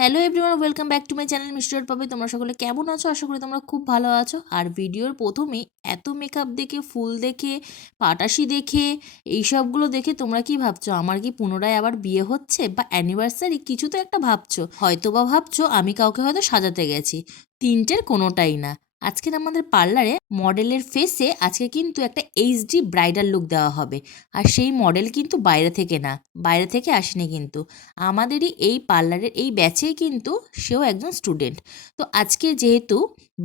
Hello everyone, welcome back to my channel mister পাবে। তোমরা সকলে কেমন আছো? আশা করি তোমরা খুব ভালো আছো। আর ভিডিওর প্রথমেই এত মেকআপ দেখে, ফুল দেখে, পাটাশি দেখে, এই সবগুলো দেখে তোমরা কি ভাবছো? আমার কি পুনরায় আবার বিয়ে হচ্ছে বা অ্যানিভার্সারি? কিছু তো একটা ভাবছো, হয়তো বা ভাবছো আমি কাউকে হয়তো সাজাতে গেছি। তিনটের কোনোটাই না। আজকের আমাদের পার্লারে মডেলের ফেসে আজকে কিন্তু একটা এইচডি ব্রাইডাল লুক দেওয়া হবে। আর সেই মডেল কিন্তু বাইরে থেকে না, বাইরে থেকে আসেনি কিন্তু আমাদেরই এই পার্লারের এই ব্যাচেই কিন্তু সেও একজন স্টুডেন্ট। তো আজকে যেহেতু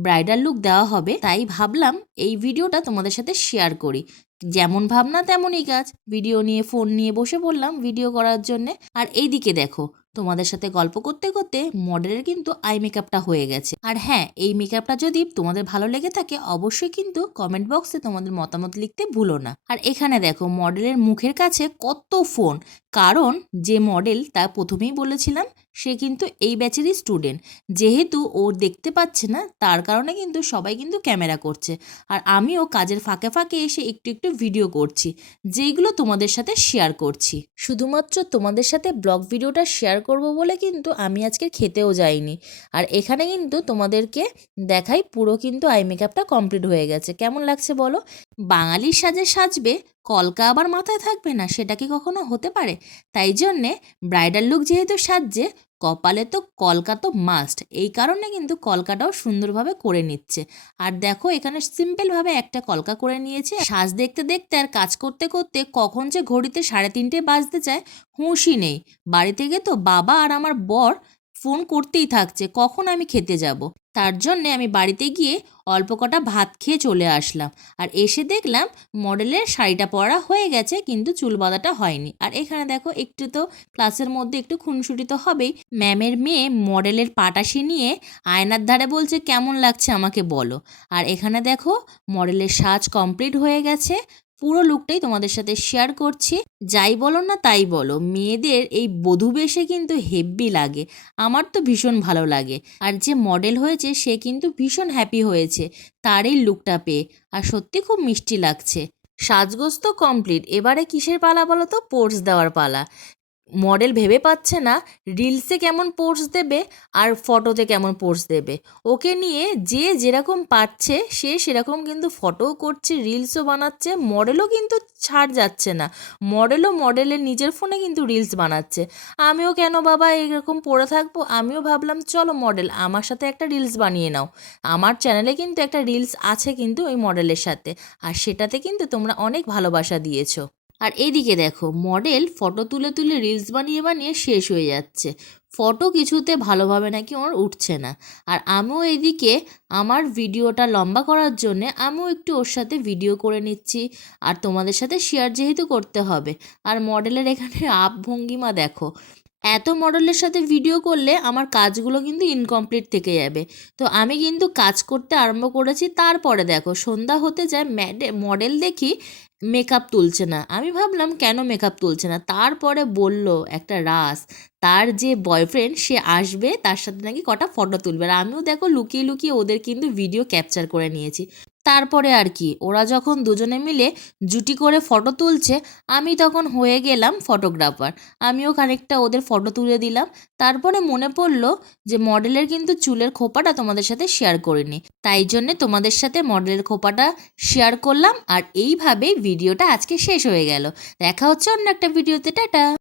ব্রাইডাল লুক দেওয়া হবে, তাই ভাবলাম এই ভিডিওটা তোমাদের সাথে শেয়ার করি। যেমন ভাবনা তেমনই কাজ, ভিডিও নিয়ে ফোন নিয়ে বসে পড়লাম ভিডিও করার জন্যে। আর এইদিকে দেখো, তোমাদের সাথে গল্প করতে করতে মডেলের কিন্তু আই মেকআপটা হয়ে গেছে। আর হ্যাঁ, এই মেকআপটা যদি তোমাদের ভালো লেগে থাকে অবশ্যই কিন্তু কমেন্ট বক্সে তোমাদের মতামত লিখতে ভুলো না। আর এখানে দেখো মডেলের মুখের কাছে কত ফোন, কারণ যে মডেল তা প্রথমেই বলেছিলাম সে কিন্তু এই ব্যাচেরই স্টুডেন্ট। যেহেতু ও দেখতে পাচ্ছে না তার কারণে কিন্তু সবাই কিন্তু ক্যামেরা করছে। আর আমিও কাজের ফাঁকে ফাঁকে এসে একটু একটু ভিডিও করছি, যেইগুলো তোমাদের সাথে শেয়ার করছি। শুধুমাত্র তোমাদের সাথে ব্লগ ভিডিওটা শেয়ার করব বলে কিন্তু আমি আজকে খেতেও যাইনি। আর এখানে কিন্তু তোমাদেরকে দেখাই পুরো কিন্তু আই মেকআপটা কমপ্লিট হয়ে গেছে। কেমন লাগছে বলো? বাঙালির সাজে সাজবে, কলকা আবার মাথায় থাকবে না, সেটা কি কখনো হতে পারে? তাই জন্যে ব্রাইডাল লুক যেহেতু সাজছে, কপালে তো কলকা তো মাস্ট। এই কারণে কিন্তু কলকাটাও সুন্দরভাবে করে নিচ্ছে। আর দেখো এখানে সিম্পলভাবে একটা কলকা করে নিয়েছে। সাজ দেখতে দেখতে আর কাজ করতে করতে কখন যে ঘড়িতে 3:30 বাজতে চায় হুঁশই নেই। বাড়ি থেকে তো বাবা আর আমার বর ফোন করতেই থাকছে কখন আমি খেতে যাব। তার জন্যে আমি বাড়িতে গিয়ে অল্প কটা ভাত খেয়ে চলে আসলাম। আর এসে দেখলাম মডেলের শাড়িটা পরা হয়ে গেছে কিন্তু চুল বাঁধাটা হয়নি। আর এখানে দেখো একটু তো ক্লাসের মধ্যে একটু খুনসুটি তো হবেই। ম্যামের মেয়ে মডেলের পাটাশি নিয়ে আয়নার ধারে বলছে কেমন লাগছে আমাকে বলো। আর এখানে দেখো মডেলের সাজ কমপ্লিট হয়ে গেছে। পুরো লুকটাই তোমাদের সাথে শেয়ার করছি। যাই বলো না তাই বলো, মেয়েদের এই বধূ বেশে কিন্তু হেব্বি লাগে। আমার তো ভীষণ ভালো লাগে। আর যে মডেল হয়েছে সে কিন্তু ভীষণ হ্যাপি হয়েছে তার এই লুকটা পেয়ে। আর সত্যি খুব মিষ্টি লাগছে। সাজগোজ তো কমপ্লিট, এবারে কিসের পালা বলো তো? পোর্স দেওয়ার পালা। মডেল ভেবে পাচ্ছে না রিলসে কেমন পোজ দেবে আর ফটোতে কেমন পোজ দেবে। ওকে নিয়ে যে যেরকম পারছে সে সেরকম কিন্তু ফটোও করছে, রিলসও বানাচ্ছে। মডেলও কিন্তু ছাড় যাচ্ছে না, মডেলও মডেলের নিজের ফোনে কিন্তু রিলস বানাচ্ছে। আমিও কেন বাবা এরকম পড়ে থাকবো? আমিও ভাবলাম চলো মডেল আমার সাথে একটা রিলস বানিয়ে নাও। আমার চ্যানেলে কিন্তু একটা রিলস আছে কিন্তু ওই মডেলের সাথে, আর সেটাতে কিন্তু তোমরা অনেক ভালোবাসা দিয়েছো। আর এইদিকে দেখো মডেল ফটো তুলে তুলে রিলস বানিয়ে বানিয়ে শেষ হয়ে যাচ্ছে। ফটো কিছুতে ভালোভাবে নাকি ওর উঠছে না। আর আমিও এইদিকে আমার ভিডিওটা লম্বা করার জন্যে আমিও একটু ওর সাথে ভিডিও করে নিচ্ছি। আর তোমাদের সাথে শেয়ার যেহেতু করতে হবে। আর মডেলের এখানে আপ ভঙ্গিমা দেখো। এত মডেলের সাথে ভিডিও করলে আমার কাজগুলো কিন্তু ইনকমপ্লিট থেকে যাবে। তো আমি কিন্তু কাজ করতে আরম্ভ করেছি, তারপরে দেখো সন্ধ্যা হতে যায়, মডেল দেখি মেকআপ তুলছে না। আমি ভাবলাম কেন মেকআপ তুলছে না, তারপরে বলল একটা রাস তার যে বয়ফ্রেন্ড সে আসবে, তার সাথে নাকি কটা ফটো তুলবে। আর আমিও দেখো লুকিয়ে লুকিয়ে ওদের কিন্তু ভিডিও ক্যাপচার করে নিয়েছি। তারপরে আর কি, ওরা যখন দুজনে মিলে জুটি করে ফটো তুলছে আমি তখন হয়ে গেলাম ফটোগ্রাফার। আমিও খানিকটা ওদের ফটো তুলে দিলাম। তারপরে মনে পড়লো যে মডেলের কিন্তু চুলের খোপাটা তোমাদের সাথে শেয়ার করিনি, তাই জন্যে তোমাদের সাথে মডেলের খোপাটা শেয়ার করলাম। আর এইভাবেই ভিডিওটা আজকে শেষ হয়ে গেল। দেখা হচ্ছে অন্য একটা ভিডিওতে। টাটা।